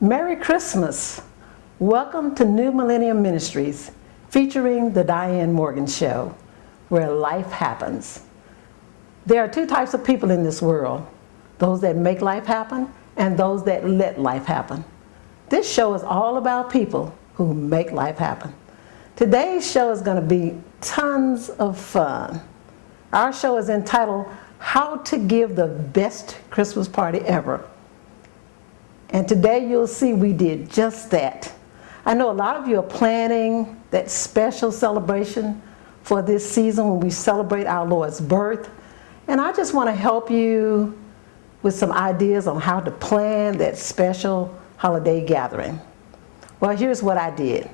Merry Christmas! Welcome to New Millennium Ministries, featuring the Diann Morgan Show, where life happens. There are two types of people in this world, those that make life happen and those that let life happen. This show is all about people who make life happen. Today's show is going to be tons of fun. Our show is entitled, How to Give the Best Christmas Party Ever. And today you'll see we did just that. I know a lot of you are planning that special celebration for this season when we celebrate our Lord's birth. And I just want to help you with some ideas on how to plan that special holiday gathering. Well, here's what I did.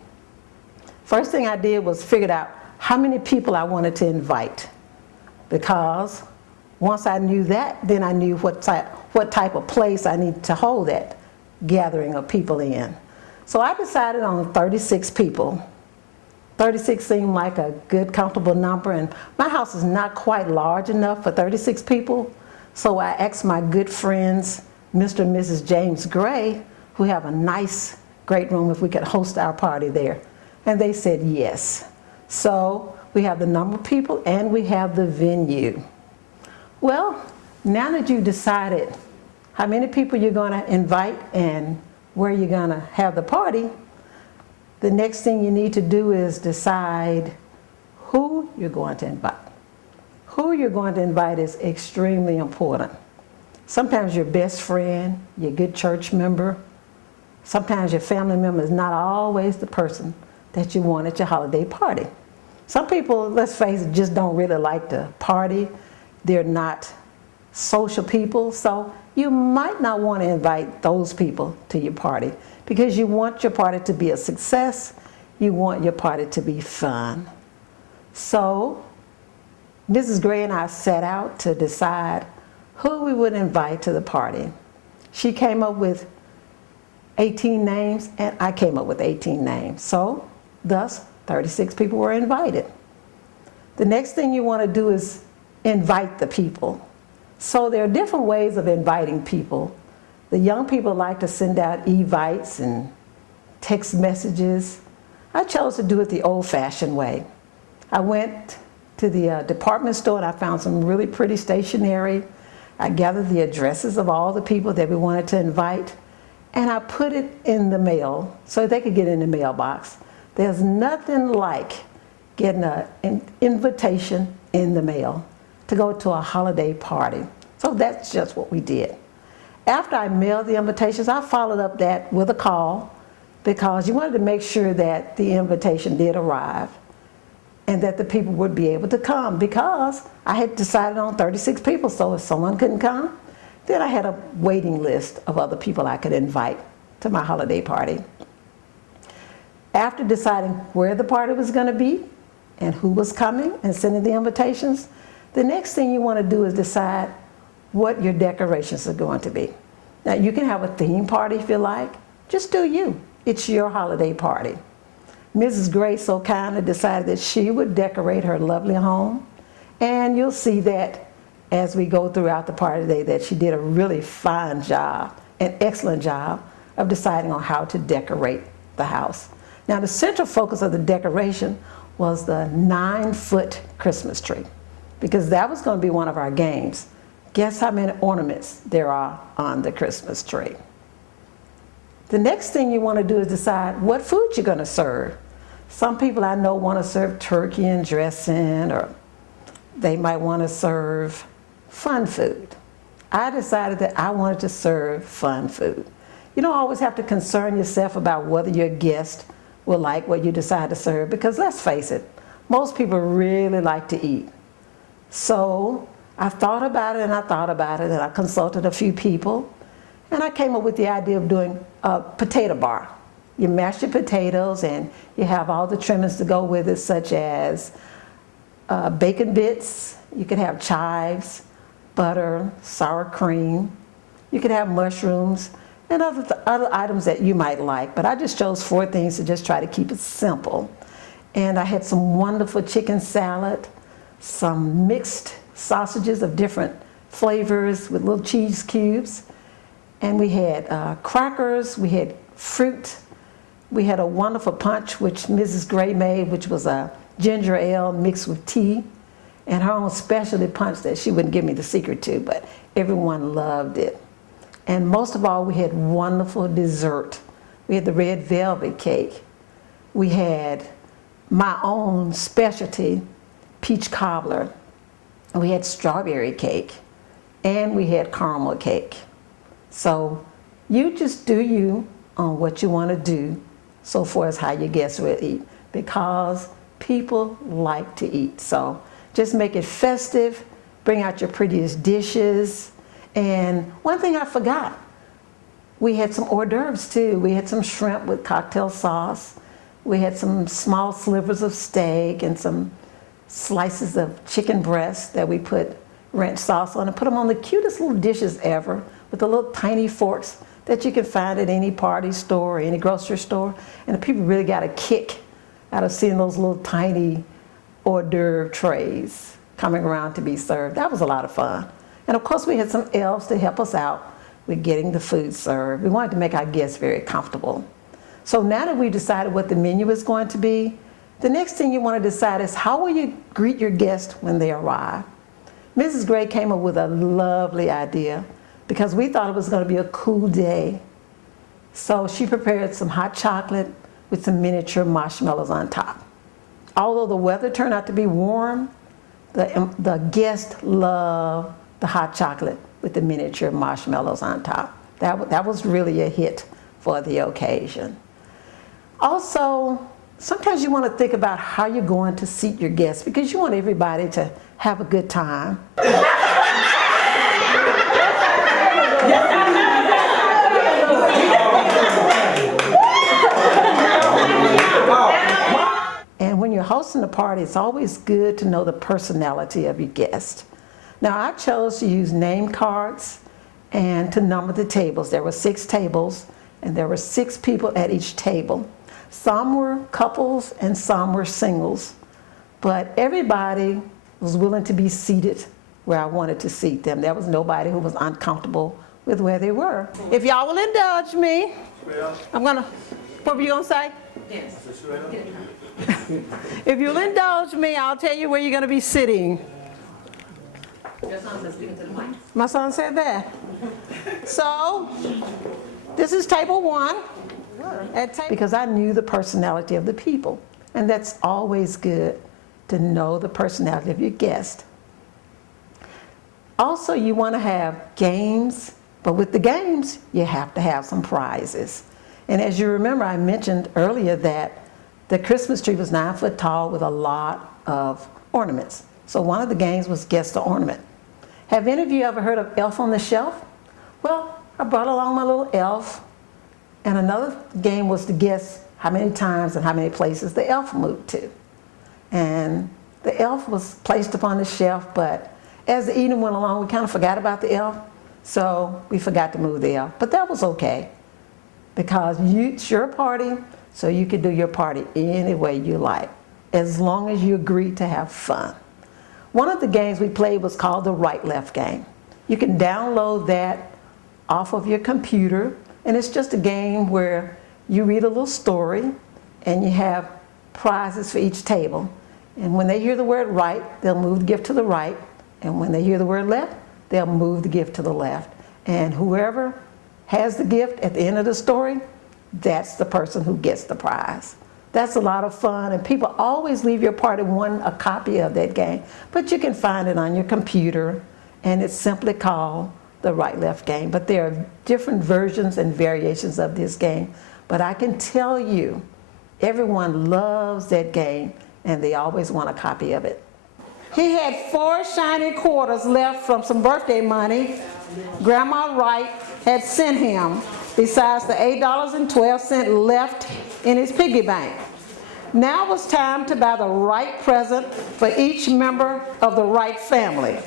First thing I did was figured out how many people I wanted to invite. Because once I knew that, then I knew what type of place I needed to hold that gathering of people in. So I decided on 36 people. 36 seemed like a good, comfortable number, and my house is not quite large enough for 36 people. So I asked my good friends, Mr. and Mrs. James Gray, who have a nice, great room, if we could host our party there. And they said yes. So we have the number of people and we have the venue. Well, now that you've decided how many people you're going to invite and where you're going to have the party, the next thing you need to do is decide who you're going to invite. Who you're going to invite is extremely important. Sometimes your best friend, your good church member, sometimes your family member is not always the person that you want at your holiday party. Some people, let's face it, just don't really like to party. They're not social people, so you might not want to invite those people to your party because you want your party to be a success. You want your party to be fun. So Mrs. Gray and I set out to decide who we would invite to the party. She came up with 18 names and I came up with 18 names. So thus 36 people were invited. The next thing you want to do is invite the people. So there are different ways of inviting people. The young people like to send out evites and text messages. I chose to do it the old-fashioned way. I went to the department store and I found some really pretty stationery. I gathered the addresses of all the people that we wanted to invite, and I put it in the mail so they could get in the mailbox. There's nothing like getting an invitation in the mail to go to a holiday party. So that's just what we did. After I mailed the invitations, I followed up that with a call because you wanted to make sure that the invitation did arrive and that the people would be able to come, because I had decided on 36 people, so if someone couldn't come, then I had a waiting list of other people I could invite to my holiday party. After deciding where the party was going to be and who was coming and sending the invitations, the next thing you want to do is decide what your decorations are going to be. Now, you can have a theme party if you like. Just do you. It's your holiday party. Mrs. Gray so kindly decided that she would decorate her lovely home, and you'll see that as we go throughout the party today that she did a really fine job, an excellent job of deciding on how to decorate the house. Now, the central focus of the decoration was the 9-foot Christmas tree, because that was going to be one of our games. Guess how many ornaments there are on the Christmas tree. The next thing you want to do is decide what food you're going to serve. Some people I know want to serve turkey and dressing, or they might want to serve fun food. I decided that I wanted to serve fun food. You don't always have to concern yourself about whether your guest will like what you decide to serve, because let's face it, most people really like to eat. So I thought about it and I thought about it, and I consulted a few people, and I came up with the idea of doing a potato bar. You mash your potatoes and you have all the trimmings to go with it, such as bacon bits, you could have chives, butter, sour cream, you could have mushrooms, and other items that you might like. But I just chose 4 things to just try to keep it simple. And I had some wonderful chicken salad, some mixed sausages of different flavors with little cheese cubes, And we had crackers, we had fruit, we had a wonderful punch which Mrs. Gray made, which was a ginger ale mixed with tea, and her own specialty punch that she wouldn't give me the secret to, but everyone loved it. And most of all, we had wonderful dessert. We had the red velvet cake. We had my own specialty peach cobbler. We had strawberry cake, and we had caramel cake. So you just do you on what you want to do so far as how your guests will eat, because people like to eat. So just make it festive, bring out your prettiest dishes. And one thing I forgot, we had some hors d'oeuvres too. We had some shrimp with cocktail sauce. We had some small slivers of steak and some slices of chicken breast that we put ranch sauce on and put them on the cutest little dishes ever with the little tiny forks that you can find at any party store or any grocery store. And the people really got a kick out of seeing those little tiny hors d'oeuvre trays coming around to be served. That was a lot of fun. And of course we had some elves to help us out with getting the food served. We wanted to make our guests very comfortable. So now that we've decided what the menu is going to be, the next thing you want to decide is how will you greet your guests when they arrive. Mrs. Gray came up with a lovely idea because we thought it was going to be a cool day. So she prepared some hot chocolate with some miniature marshmallows on top. Although the weather turned out to be warm, the guests loved the hot chocolate with the miniature marshmallows on top. That was really a hit for the occasion. Also, sometimes you want to think about how you're going to seat your guests because you want everybody to have a good time. And when you're hosting a party, it's always good to know the personality of your guest. Now, I chose to use name cards and to number the tables. There were 6 tables, and there were 6 people at each table. Some were couples and some were singles, but everybody was willing to be seated where I wanted to seat them. There was nobody who was uncomfortable with where they were. If y'all will indulge me, what were you gonna say? Yes. If you'll indulge me, I'll tell you where you're gonna be sitting. Your son said speaking to the mic. My son said that. So, this is table 1. Because I knew the personality of the people. And that's always good to know the personality of your guest. Also, you want to have games, but with the games, you have to have some prizes. And as you remember, I mentioned earlier that the Christmas tree was 9 foot tall with a lot of ornaments. So one of the games was guess the ornament. Have any of you ever heard of Elf on the Shelf? Well, I brought along my little elf. And another game was to guess how many times and how many places the elf moved to. And the elf was placed upon the shelf, but as the evening went along, we kind of forgot about the elf. So we forgot to move the elf. But that was okay, because it's your party, so you can do your party any way you like, as long as you agree to have fun. One of the games we played was called the right-left game. You can download that off of your computer. And it's just a game where you read a little story and you have prizes for each table. And when they hear the word right, they'll move the gift to the right. And when they hear the word left, they'll move the gift to the left. And whoever has the gift at the end of the story, that's the person who gets the prize. That's a lot of fun, and people always leave your party wanting a copy of that game. But you can find it on your computer, and it's simply called the right-left game. But there are different versions and variations of this game. But I can tell you, everyone loves that game, and they always want a copy of it. He had 4 shiny quarters left from some birthday money Grandma Wright had sent him, besides the $8.12 left in his piggy bank. Now was time to buy the right present for each member of the Wright family.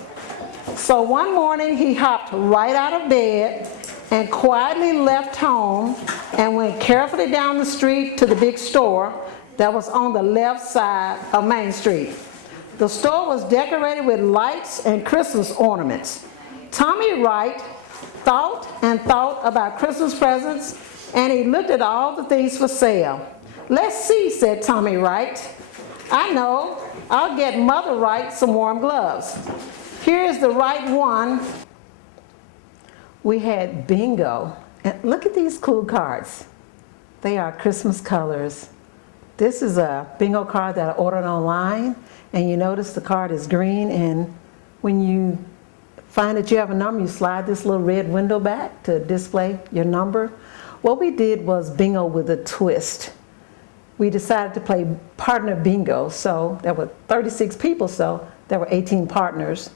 So one morning he hopped right out of bed and quietly left home and went carefully down the street to the big store that was on the left side of Main Street. The store was decorated with lights and Christmas ornaments. Tommy Wright thought and thought about Christmas presents, and he looked at all the things for sale. "Let's see," said Tommy Wright. "I know, I'll get Mother Wright some warm gloves. Here's the right one." We had bingo, and look at these cool cards. They are Christmas colors. This is a bingo card that I ordered online, and you notice the card is green, and when you find that you have a number, you slide this little red window back to display your number. What we did was bingo with a twist. We decided to play partner bingo, so there were 36 people, so there were 18 partners.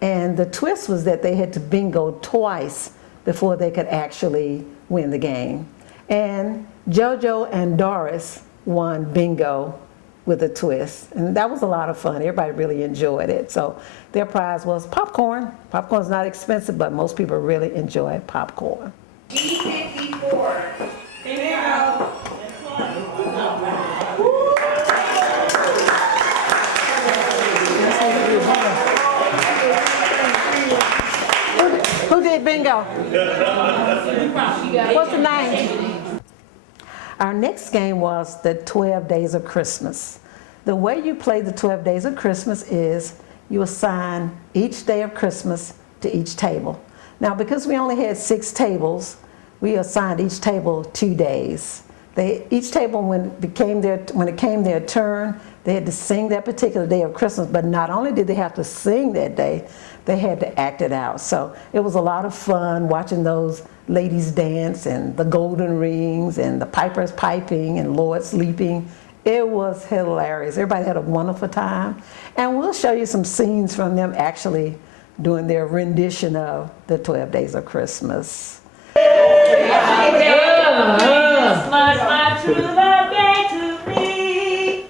And the twist was that they had to bingo twice before they could actually win the game. And JoJo and Doris won bingo with a twist. And that was a lot of fun. Everybody really enjoyed it. So their prize was popcorn. Popcorn's not expensive, but most people really enjoy popcorn. G54. Bingo. Who did bingo? What's the name? Our next game was the 12 Days of Christmas. The way you play the 12 Days of Christmas is you assign each day of Christmas to each table. Now, because we only had 6 tables, we assigned each table 2 days. Each table, when it came their turn, they had to sing that particular day of Christmas, but not only did they have to sing that day, they had to act it out. So it was a lot of fun watching those ladies dance and the golden rings and the pipers piping and Lord sleeping. It was hilarious. Everybody had a wonderful time. And we'll show you some scenes from them actually doing their rendition of the 12 Days of Christmas. My true love gave to me.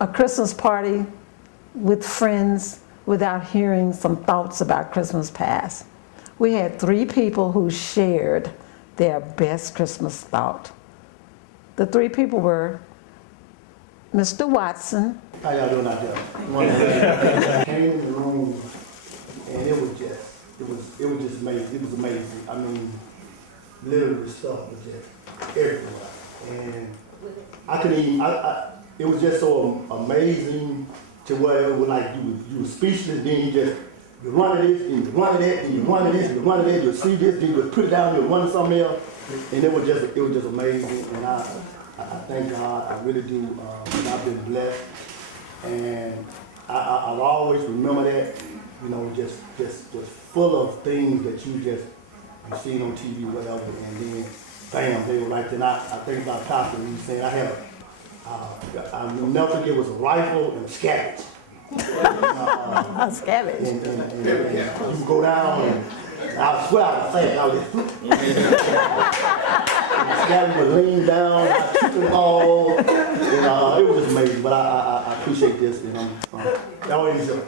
A Christmas party with friends without hearing some thoughts about Christmas past. We had 3 people who shared their best Christmas thought. The 3 people were Mr. Watson. How y'all doing out there? I came in the room and it was just amazing. It was amazing. I mean, literally stuff was just everywhere. And I couldn't even, it was just so amazing to where it was like you were speechless, then you run to this, and you run to that, and you run to this, and you run to that, you see this, then you put it down, you run to something else, and it was just amazing. And I thank God, I really do. I've been blessed, and I'll always remember that, you know, just full of things that you seen on TV, whatever, and then bam, they were like, then I think about Pastor, he was saying I'll never forget, it was a rifle and a scabbage. Scabbage. And you go down, and I swear I was saying, I was the scabbage would lean down, I took them all, and it was just amazing. But I appreciate this, and y'all enjoy.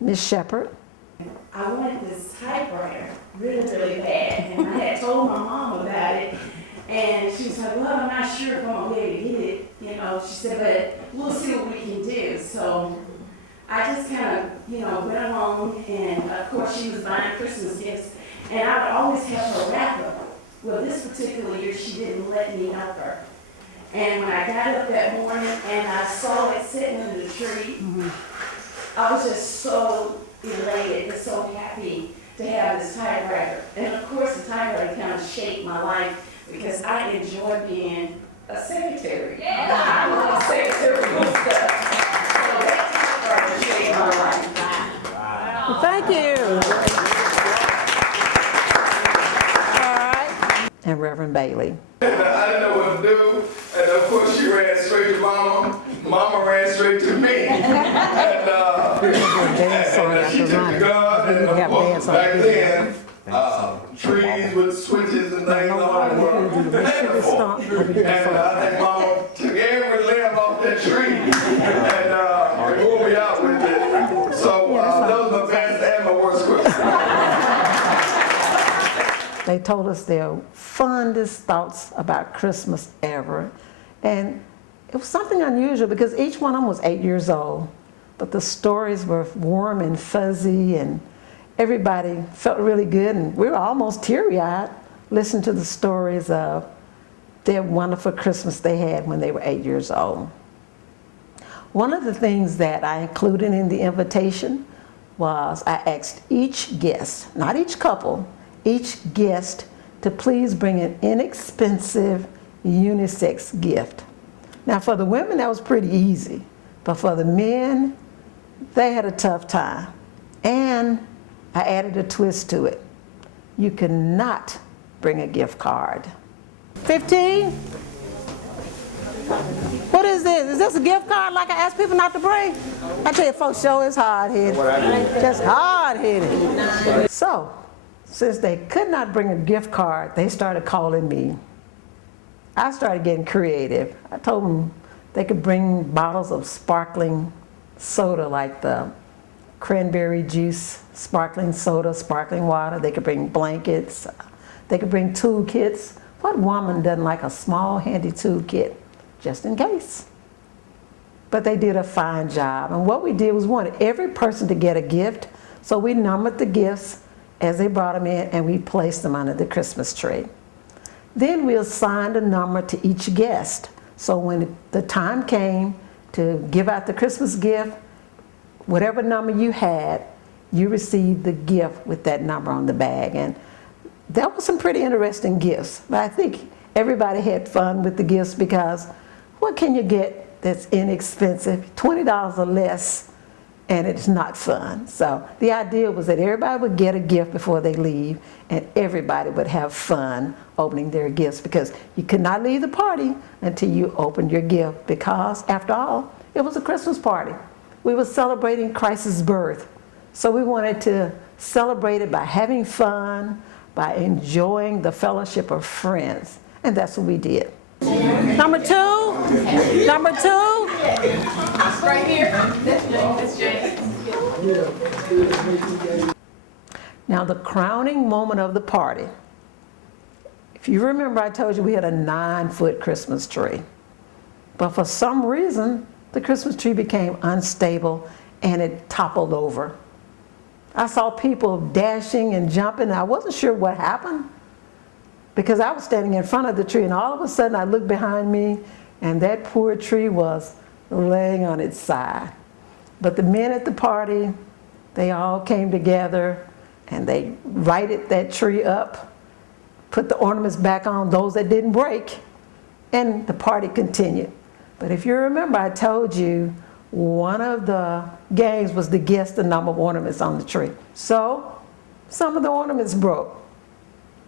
Miss Shepherd. I wanted this typewriter really, really bad, and I had told my mom about it, and she was like, well, I'm not sure if I'm going to be able to get it, you know. She said, but we'll see what we can do. So I just kind of, went along, and of course she was buying Christmas gifts, and I would always have her wrap them. Well, this particular year, she didn't let me help her. And when I got up that morning and I saw it sitting under the tree, I was just so elated and so happy to have this typewriter. And of course, the typewriter kind of shaped my life because I enjoy being a secretary. I love secretarial stuff. So that typewriter shaped my life. Well, thank you. All right. And Reverend Bailey. And I didn't know what to do. And of course, she ran straight to Mama. Mama ran straight to me. And she took the gun. And of course, back then, trees with switches and things on them were plentiful. And I think Mama took every limb off that tree and wore me out with it. So those are the best and the worst Christmas. They told us their fondest thoughts about Christmas ever. And it was something unusual because each one of them was 8 years old. But the stories were warm and fuzzy, and everybody felt really good. And we were almost teary-eyed listening to the stories of their wonderful Christmas they had when they were 8 years old. One of the things that I included in the invitation was I asked each guest, not each couple, each guest to please bring an inexpensive unisex gift. Now for the women that was pretty easy, but for the men, they had a tough time. And I added a twist to it. You cannot bring a gift card. 15? What is this? Is this a gift card like I ask people not to bring? I tell you folks, show is hard-headed. Just hard-headed. So, since they could not bring a gift card, they started calling me. I started getting creative. I told them they could bring bottles of sparkling soda, like the cranberry juice, sparkling soda, sparkling water. They could bring blankets. They could bring toolkits. What woman doesn't like a small, handy toolkit, just in case? But they did a fine job. And what we did was we wanted every person to get a gift, so we numbered the gifts as they brought them in, and we placed them under the Christmas tree. Then we assigned a number to each guest. So when the time came to give out the Christmas gift, whatever number you had, you received the gift with that number on the bag. And that was some pretty interesting gifts. But I think everybody had fun with the gifts because what can you get that's inexpensive? $20 or less, and it's not fun. So the idea was that everybody would get a gift before they leave, and everybody would have fun opening their gifts, because you could not leave the party until you opened your gift, because after all, it was a Christmas party. We were celebrating Christ's birth. So we wanted to celebrate it by having fun, by enjoying the fellowship of friends. And that's what we did. Number two. Right here. That's James. Now the crowning moment of the party. If you remember, I told you we had a 9-foot Christmas tree. But for some reason, the Christmas tree became unstable and it toppled over. I saw people dashing and jumping, and I wasn't sure what happened because I was standing in front of the tree, and all of a sudden I looked behind me, and that poor tree was laying on its side. But the men at the party, they all came together and they righted that tree up, put the ornaments back on, those that didn't break, and the party continued. But if you remember, I told you one of the games was to guess the number of ornaments on the tree. So some of the ornaments broke,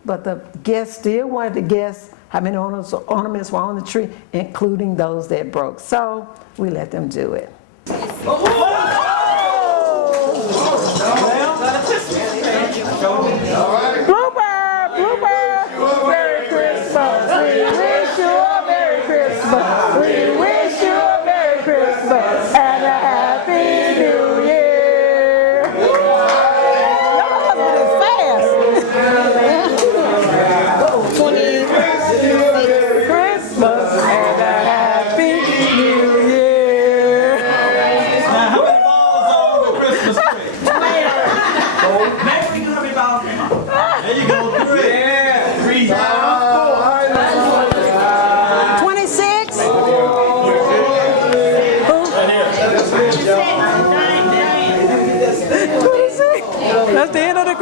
but the guests still wanted to guess how many ornaments were on the tree, including those that broke. So we let them do it. Blooper! Merry Christmas! We wish you a Merry Christmas! We wish you a Merry Christmas and a Happy New Year! Your husband is fast! 20 Christmas and a Happy New Year! Now, how many balls are on the Christmas tree? Maybe we can how many balls came out. There you go.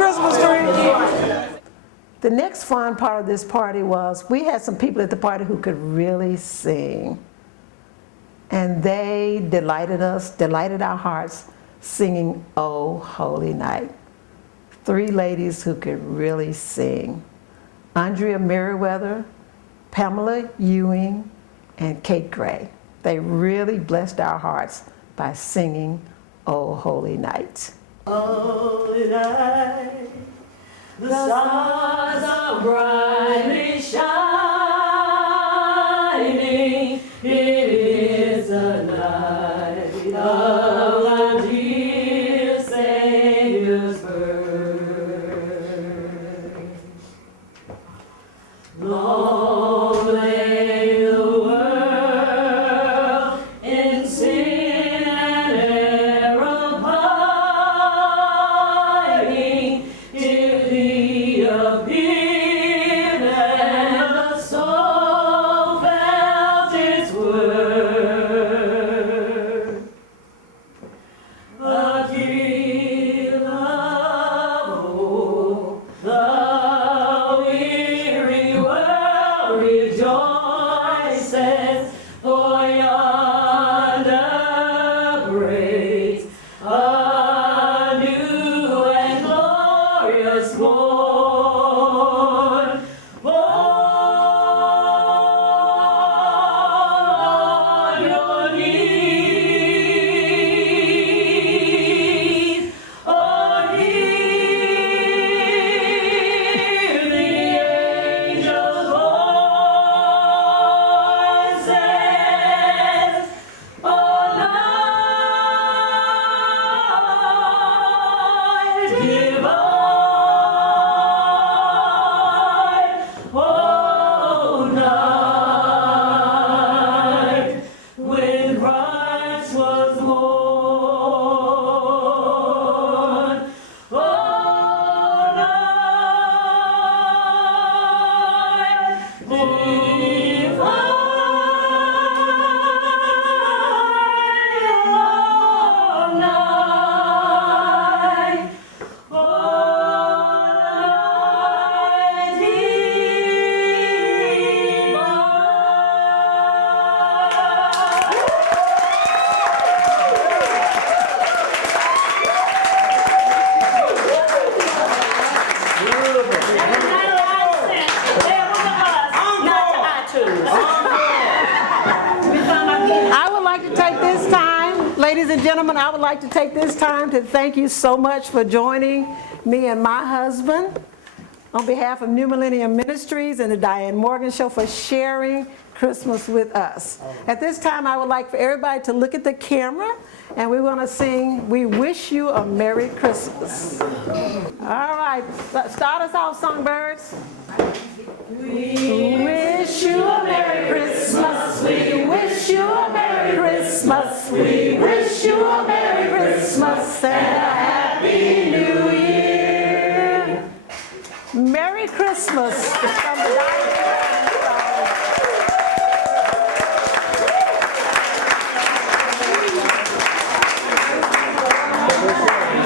Christmas tree. The next fun part of this party was we had some people at the party who could really sing. And they delighted us, delighted our hearts, singing "Oh Holy Night." 3 ladies who could really sing: Andrea Merriweather, Pamela Ewing, and Kate Gray. They really blessed our hearts by singing "Oh Holy Night." Holy night, the stars are brightly shining. It is a night of our dear Savior's birth. Long lay the world in sin and error pining, till He appeared and the soul felt its worth. The King of hope, the weary world rejoices, for yonder breaks a new and glorious morn. Fall on your knees, or hear the angels' voices. Oh, night divine, oh, night when Christ was born. Oh, night divine, oh, night, oh, night I would like to take this time, ladies and gentlemen, I would like to take this time to thank you so much for joining me and my husband on behalf of New Millennium Ministries and the Diann Morgan Show for sharing Christmas with us. At this time, I would like for everybody to look at the camera, and we want to sing "We Wish You a Merry Christmas." All right, start us off, songbirds. We wish you a Merry Christmas. We wish you a Merry Christmas. We wish you a Merry Christmas and a Happy New Year. Merry Christmas from the Diann Morgan Show.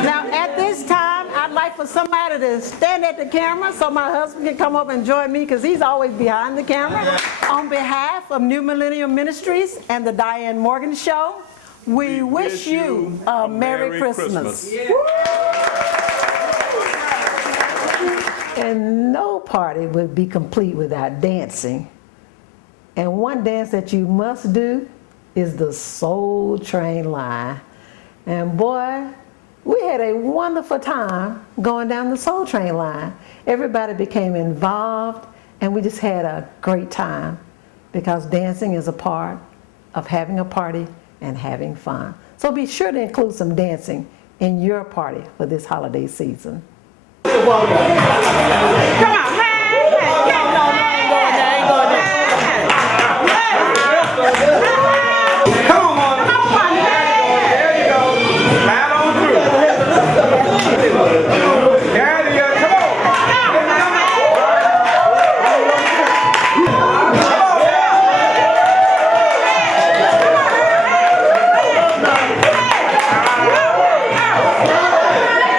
Now, at this time, I'd like for somebody to stand at the camera so my husband can come up and join me, because he's always behind the camera. On behalf of New Millennium Ministries and the Diann Morgan Show, we wish you a Merry Christmas. And no party would be complete without dancing. And one dance that you must do is the Soul Train line. And boy, we had a wonderful time going down the Soul Train line. Everybody became involved, and we just had a great time, because dancing is a part of having a party and having fun. So be sure to include some dancing in your party for this holiday season. Come on, hey, come on, there you go. Right on through. There you go. Come on.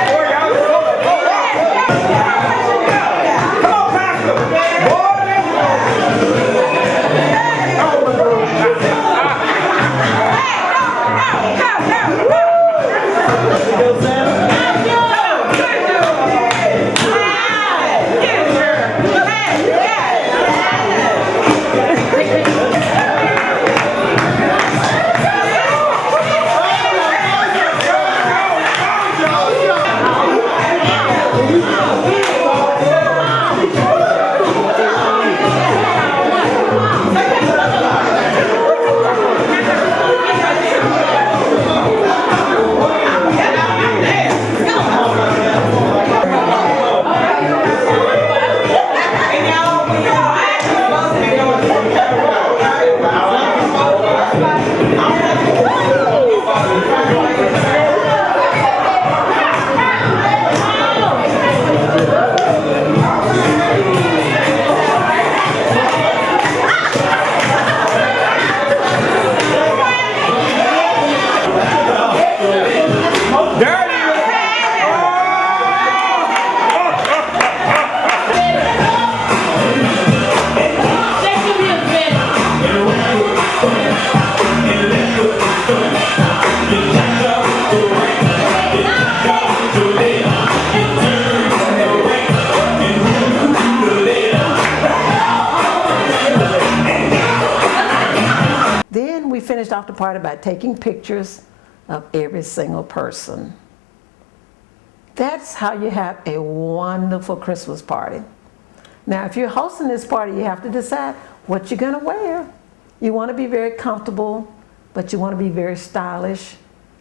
Boy, y'all we finished off the party by taking pictures of every single person. That's how you have a wonderful Christmas party. Now, if you're hosting this party, you have to decide what you're gonna wear. You wanna be very comfortable, but you wanna be very stylish,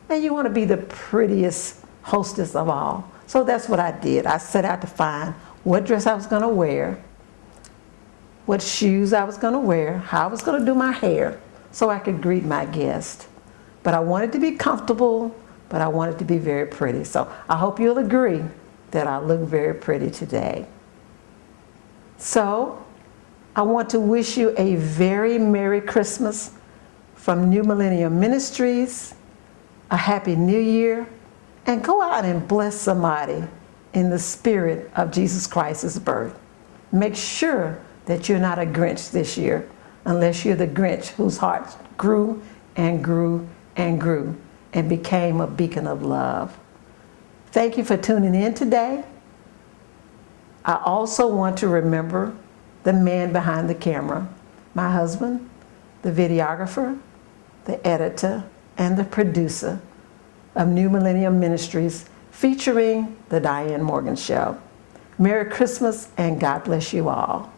and you wanna be the prettiest hostess of all. So that's what I did. I set out to find what dress I was gonna wear, what shoes I was gonna wear, how I was gonna do my hair, so I could greet my guest. But I wanted to be comfortable, but I wanted to be very pretty. So I hope you'll agree that I look very pretty today. So I want to wish you a very Merry Christmas from New Millennium Ministries, a Happy New Year, and go out and bless somebody in the spirit of Jesus Christ's birth. Make sure that you're not a Grinch this year, unless you're the Grinch whose heart grew and grew and grew and became a beacon of love. Thank you for tuning in today. I also want to remember the man behind the camera, my husband, the videographer, the editor, and the producer of New Millennium Ministries, featuring the Diann Morgan Show. Merry Christmas and God bless you all.